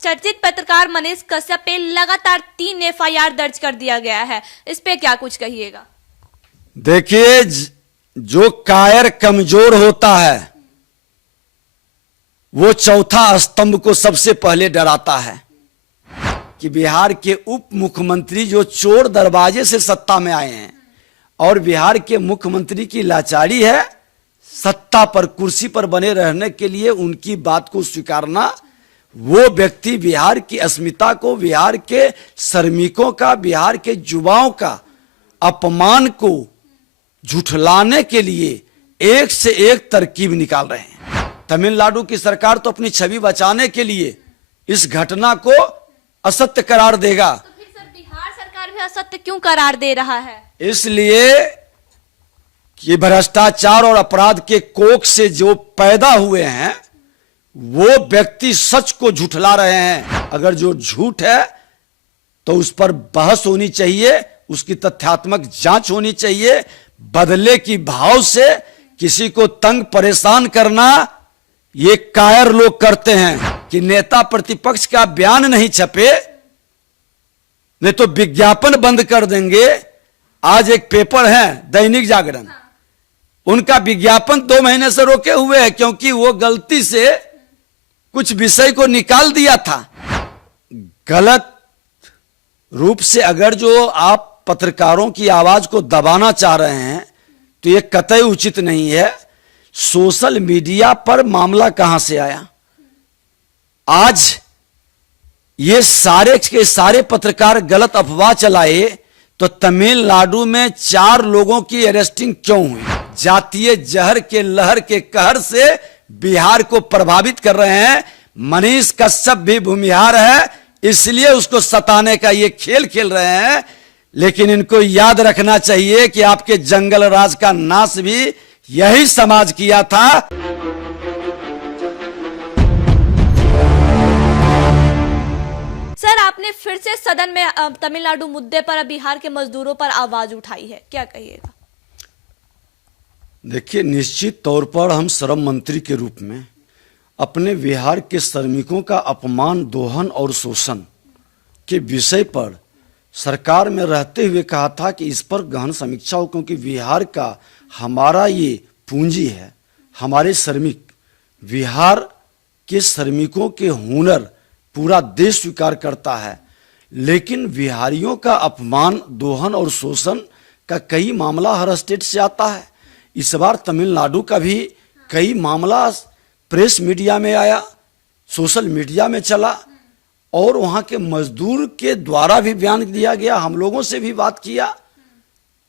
चर्चित पत्रकार मनीष कश्यप पे लगातार 3 एफआईआर दर्ज कर दिया गया है, इस पे क्या कुछ कहिएगा? देखिए, जो कायर कमजोर होता है वो चौथा स्तंभ को सबसे पहले डराता है कि बिहार के उप मुख्यमंत्री जो चोर दरवाजे से सत्ता में आए हैं और बिहार के मुख्यमंत्री की लाचारी है सत्ता पर कुर्सी पर बने रहने के लिए उनकी बात को स्वीकारना, वो व्यक्ति बिहार की अस्मिता को, बिहार के श्रमिकों का, बिहार के युवाओं का अपमान को झुठलाने के लिए एक से एक तरकीब निकाल रहे हैं। तमिलनाडु की सरकार तो अपनी छवि बचाने के लिए इस घटना को असत्य करार देगा। तो फिर सर बिहार सरकार भी असत्य क्यों करार दे रहा है? इसलिए कि भ्रष्टाचार और अपराध के कोख से जो पैदा हुए हैं वो व्यक्ति सच को झुठला रहे हैं। अगर जो झूठ है तो उस पर बहस होनी चाहिए, उसकी तथ्यात्मक जांच होनी चाहिए। बदले की भाव से किसी को तंग परेशान करना ये कायर लोग करते हैं कि नेता प्रतिपक्ष का बयान नहीं छपे नहीं तो विज्ञापन बंद कर देंगे। आज एक पेपर है दैनिक जागरण, उनका विज्ञापन 2 महीने से रोके हुए है क्योंकि वो गलती से कुछ विषय को निकाल दिया था। गलत रूप से अगर जो आप पत्रकारों की आवाज को दबाना चाह रहे हैं तो ये कतई उचित नहीं है। सोशल मीडिया पर मामला कहां से आया? आज ये सारे के सारे पत्रकार गलत अफवाह चलाए तो तमिलनाडु में 4 लोगों की अरेस्टिंग क्यों हुई? जातीय जहर के लहर के कहर से बिहार को प्रभावित कर रहे हैं। मनीष कश्यप भी भूमिहार है, इसलिए उसको सताने का ये खेल खेल रहे हैं। लेकिन इनको याद रखना चाहिए कि आपके जंगल राज का नाश भी यही समाज किया था। सर आपने फिर से सदन में तमिलनाडु मुद्दे पर बिहार के मजदूरों पर आवाज उठाई है, क्या कहिएगा? देखिए, निश्चित तौर पर हम श्रम मंत्री के रूप में अपने बिहार के श्रमिकों का अपमान, दोहन और शोषण के विषय पर सरकार में रहते हुए कहा था कि इस पर गहन समीक्षा हो, क्योंकि बिहार का हमारा ये पूंजी है, हमारे श्रमिक। बिहार के श्रमिकों के हुनर पूरा देश स्वीकार करता है, लेकिन बिहारियों का अपमान, दोहन और शोषण का कई मामला हर स्टेट से आता है। इस बार तमिलनाडु का भी कई मामला प्रेस मीडिया में आया, सोशल मीडिया में चला और वहां के मजदूर के द्वारा भी बयान दिया गया। हम लोगों से भी बात किया,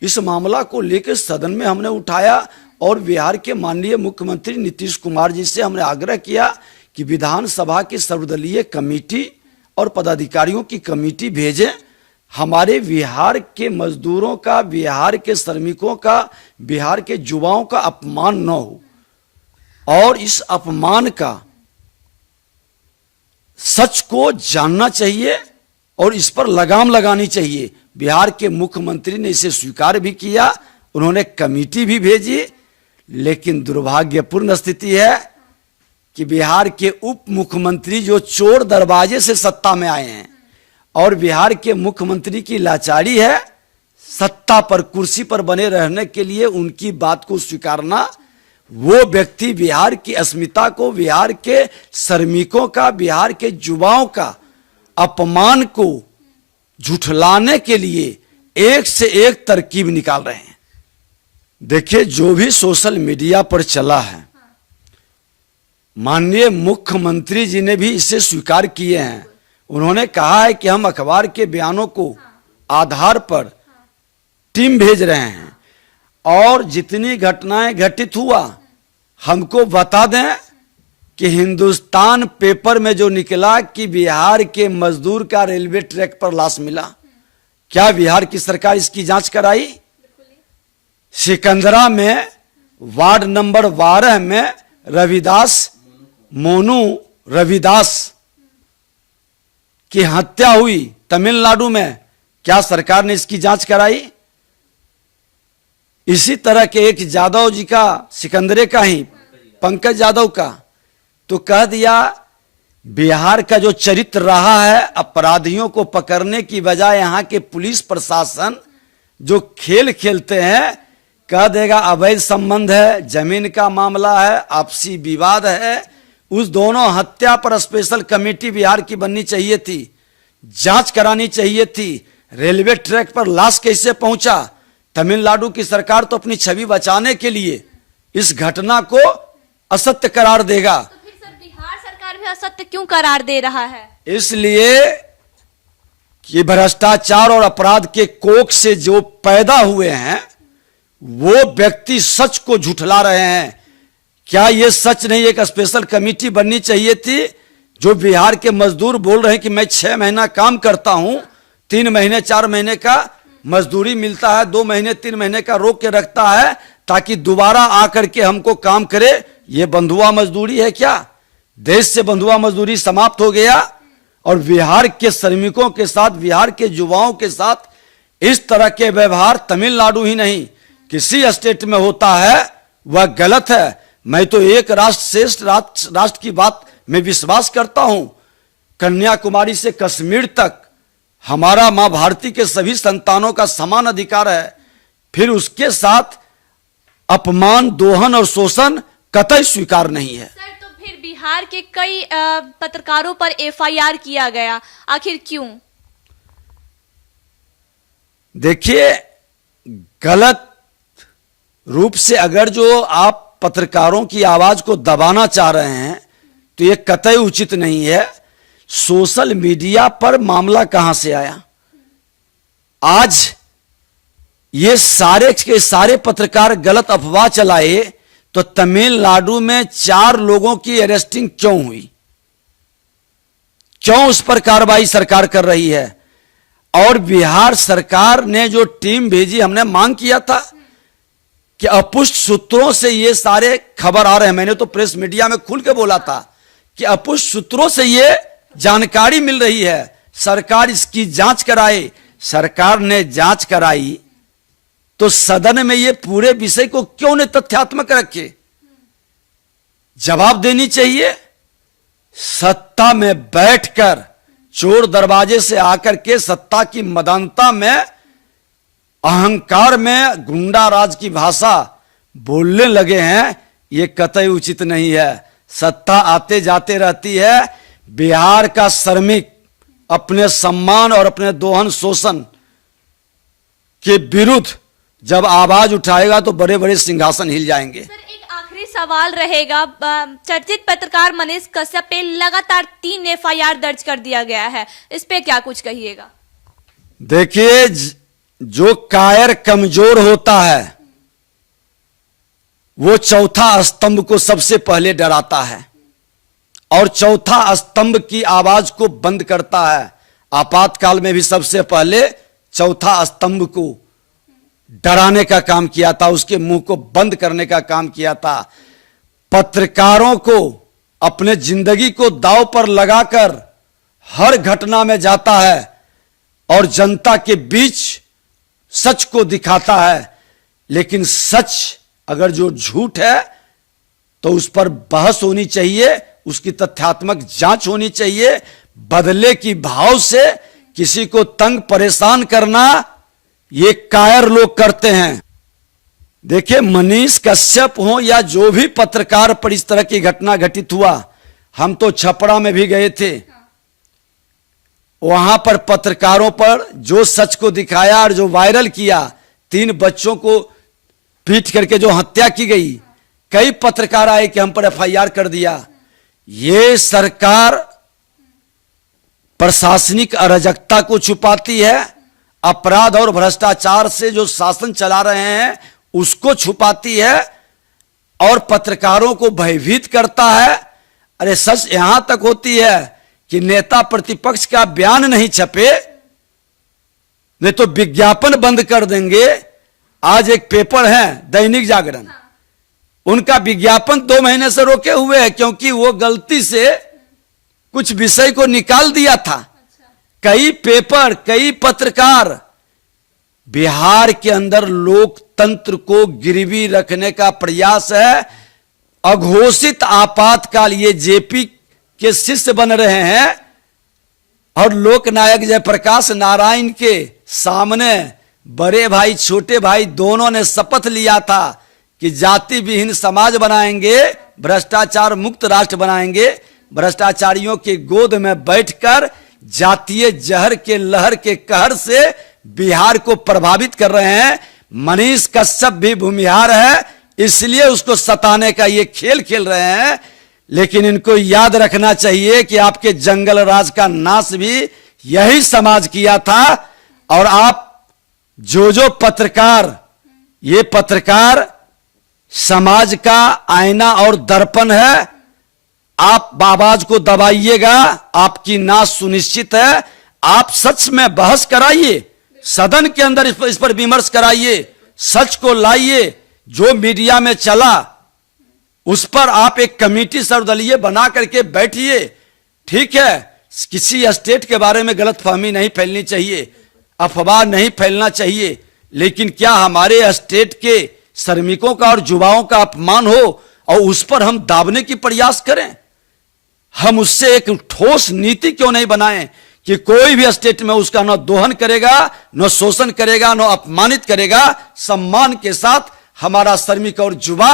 इस मामला को लेकर सदन में हमने उठाया और बिहार के माननीय मुख्यमंत्री नीतीश कुमार जी से हमने आग्रह किया कि विधानसभा की सर्वदलीय कमेटी और पदाधिकारियों की कमेटी भेजें। हमारे बिहार के मजदूरों का, बिहार के श्रमिकों का, बिहार के युवाओं का अपमान न हो और इस अपमान का सच को जानना चाहिए और इस पर लगाम लगानी चाहिए। बिहार के मुख्यमंत्री ने इसे स्वीकार भी किया, उन्होंने कमेटी भी भेजी, लेकिन दुर्भाग्यपूर्ण स्थिति है कि बिहार के उप मुख्यमंत्री जो चोर दरवाजे से सत्ता में आए हैं और बिहार के मुख्यमंत्री की लाचारी है सत्ता पर कुर्सी पर बने रहने के लिए उनकी बात को स्वीकारना, वो व्यक्ति बिहार की अस्मिता को, बिहार के श्रमिकों का, बिहार के युवाओं का अपमान को झुठलाने के लिए एक से एक तरकीब निकाल रहे हैं। देखिए, जो भी सोशल मीडिया पर चला है, माननीय मुख्यमंत्री जी ने भी इसे स्वीकार किए हैं। उन्होंने कहा है कि हम अखबार के बयानों को आधार पर टीम भेज रहे हैं और जितनी घटनाएं घटित हुआ हमको बता दें कि हिंदुस्तान पेपर में जो निकला कि बिहार के मजदूर का रेलवे ट्रैक पर लाश मिला, क्या बिहार की सरकार इसकी जांच कराई? सिकंदरा में वार्ड नंबर 12 में रविदास, मोनू रविदास की हत्या हुई तमिलनाडु में, क्या सरकार ने इसकी जांच कराई? इसी तरह के एक यादव जी का, सिकंदरे का ही, पंकज यादव का, तो कह दिया बिहार का जो चरित्र रहा है, अपराधियों को पकड़ने की बजाय यहां के पुलिस प्रशासन जो खेल खेलते हैं, कह देगा अवैध संबंध है, जमीन का मामला है, आपसी विवाद है। उस दोनों हत्या पर स्पेशल कमेटी बिहार की बननी चाहिए थी, जांच करानी चाहिए थी। रेलवे ट्रैक पर लाश कैसे पहुंचा? तमिलनाडु की सरकार तो अपनी छवि बचाने के लिए इस घटना को असत्य करार देगा। तो फिर सर बिहार सरकार भी असत्य क्यों करार दे रहा है? इसलिए कि भ्रष्टाचार और अपराध के कोख से जो पैदा हुए हैं वो व्यक्ति सच को झुठला रहे हैं। क्या ये सच नहीं? एक स्पेशल कमेटी बननी चाहिए थी। जो बिहार के मजदूर बोल रहे हैं कि मैं 6 महीना काम करता हूं, 3 महीने 4 महीने का मजदूरी मिलता है, 2 महीने 3 महीने का रोक के रखता है ताकि दोबारा आकर के हमको काम करे। ये बंधुआ मजदूरी है क्या? देश से बंधुआ मजदूरी समाप्त हो गया और बिहार के श्रमिकों के साथ, बिहार के युवाओं के साथ इस तरह के व्यवहार तमिलनाडु ही नहीं किसी स्टेट में होता है, वह गलत है। मैं तो एक राष्ट्र श्रेष्ठ राष्ट्र की बात में विश्वास करता हूं। कन्याकुमारी से कश्मीर तक हमारा मां भारती के सभी संतानों का समान अधिकार है। फिर उसके साथ अपमान, दोहन और शोषण कतई स्वीकार नहीं है। सर तो फिर बिहार के कई पत्रकारों पर एफआईआर किया गया, आखिर क्यों? देखिए, गलत रूप से अगर जो आप पत्रकारों की आवाज को दबाना चाह रहे हैं तो यह कतई उचित नहीं है। सोशल मीडिया पर मामला कहां से आया? आज ये सारे के सारे पत्रकार गलत अफवाह चलाए तो तमिलनाडु में 4 लोगों की अरेस्टिंग क्यों हुई? क्यों उस पर कार्रवाई सरकार कर रही है? और बिहार सरकार ने जो टीम भेजी, हमने मांग किया था कि अपुष्ट सूत्रों से ये सारे खबर आ रहे हैं। मैंने तो प्रेस मीडिया में खुल के बोला था कि अपुष्ट सूत्रों से ये जानकारी मिल रही है, सरकार इसकी जांच कराए। सरकार ने जांच कराई तो सदन में ये पूरे विषय को क्यों ने तथ्यात्मक रखे? जवाब देनी चाहिए। सत्ता में बैठकर चोर दरवाजे से आकर के सत्ता की मदानता में, अहंकार में गुंडा राज की भाषा बोलने लगे हैं, ये कतई उचित नहीं है। सत्ता आते जाते रहती है। बिहार का श्रमिक अपने सम्मान और अपने दोहन शोषण के विरुद्ध जब आवाज उठाएगा तो बड़े बड़े सिंहासन हिल जाएंगे। सर एक आखिरी सवाल रहेगा। चर्चित पत्रकार मनीष कश्यप पे लगातार 3 एफआईआर दर्ज कर दिया गया है, इस पे क्या कुछ कहिएगा? देखिए, जो कायर कमजोर होता है वो चौथा स्तंभ को सबसे पहले डराता है और चौथा स्तंभ की आवाज को बंद करता है। आपातकाल में भी सबसे पहले चौथा स्तंभ को डराने का काम किया था, उसके मुंह को बंद करने का काम किया था। पत्रकारों को अपने जिंदगी को दांव पर लगाकर हर घटना में जाता है और जनता के बीच सच को दिखाता है। लेकिन सच अगर जो झूठ है तो उस पर बहस होनी चाहिए, उसकी तथ्यात्मक जांच होनी चाहिए। बदले की भाव से किसी को तंग परेशान करना ये कायर लोग करते हैं। देखिए, मनीष कश्यप हो या जो भी पत्रकार पर इस तरह की घटना घटित हुआ, हम तो छपरा में भी गए थे। वहां पर पत्रकारों पर जो सच को दिखाया और जो वायरल किया, 3 बच्चों को पीट करके जो हत्या की गई, कई पत्रकार आए कि हम पर एफआईआर कर दिया। ये सरकार प्रशासनिक अराजकता को छुपाती है, अपराध और भ्रष्टाचार से जो शासन चला रहे हैं उसको छुपाती है और पत्रकारों को भयभीत करता है। अरे सच यहां तक होती है कि नेता प्रतिपक्ष का बयान नहीं छपे, नहीं तो विज्ञापन बंद कर देंगे। आज एक पेपर है दैनिक जागरण, उनका विज्ञापन 2 महीने से रोके हुए है क्योंकि वो गलती से कुछ विषय को निकाल दिया था। कई पेपर, कई पत्रकार, बिहार के अंदर लोकतंत्र को गिरवी रखने का प्रयास है। अघोषित आपातकाल, ये जेपी के शिष्य बन रहे हैं और लोकनायक जयप्रकाश नारायण के सामने बड़े भाई छोटे भाई दोनों ने शपथ लिया था कि जाति विहीन समाज बनाएंगे, भ्रष्टाचार मुक्त राष्ट्र बनाएंगे। भ्रष्टाचारियों के गोद में बैठकर जातीय जहर के लहर के कहर से बिहार को प्रभावित कर रहे हैं। मनीष कश्यप भी भूमिहार है, इसलिए उसको सताने का ये खेल खेल रहे हैं। लेकिन इनको याद रखना चाहिए कि आपके जंगल राज का नाश भी यही समाज किया था। और आप जो पत्रकार, ये पत्रकार समाज का आईना और दर्पण है। आप आवाज को दबाइएगा, आपकी नाश सुनिश्चित है। आप सच में बहस कराइए, सदन के अंदर इस पर विमर्श कराइए, सच को लाइए। जो मीडिया में चला उस पर आप एक कमेटी सर्वदलीय बना करके बैठिए। ठीक है, किसी स्टेट के बारे में गलतफहमी नहीं फैलनी चाहिए, अफवाह नहीं फैलना चाहिए, लेकिन क्या हमारे स्टेट के श्रमिकों का और युवाओं का अपमान हो और उस पर हम दाबने की प्रयास करें? हम उससे एक ठोस नीति क्यों नहीं बनाएं कि कोई भी स्टेट में उसका न दोहन करेगा, न शोषण करेगा, न अपमानित करेगा। सम्मान के साथ हमारा श्रमिक और युवा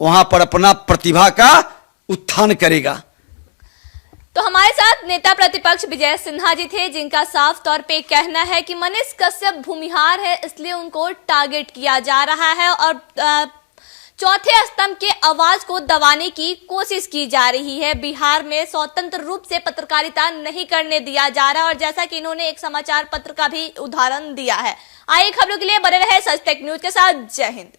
वहां पर अपना प्रतिभा का उत्थान करेगा। तो हमारे साथ नेता प्रतिपक्ष विजय सिन्हा जी थे, जिनका साफ तौर पे कहना है कि मनीष कश्यप भूमिहार है, इसलिए उनको टारगेट किया जा रहा है और चौथे स्तंभ के आवाज को दबाने की कोशिश की जा रही है। बिहार में स्वतंत्र रूप से पत्रकारिता नहीं करने दिया जा रहा, और जैसा कि इन्होंने एक समाचार पत्र का भी उदाहरण दिया है। आइए खबरों के लिए बने रहे सच टेक न्यूज के साथ। जय हिंद।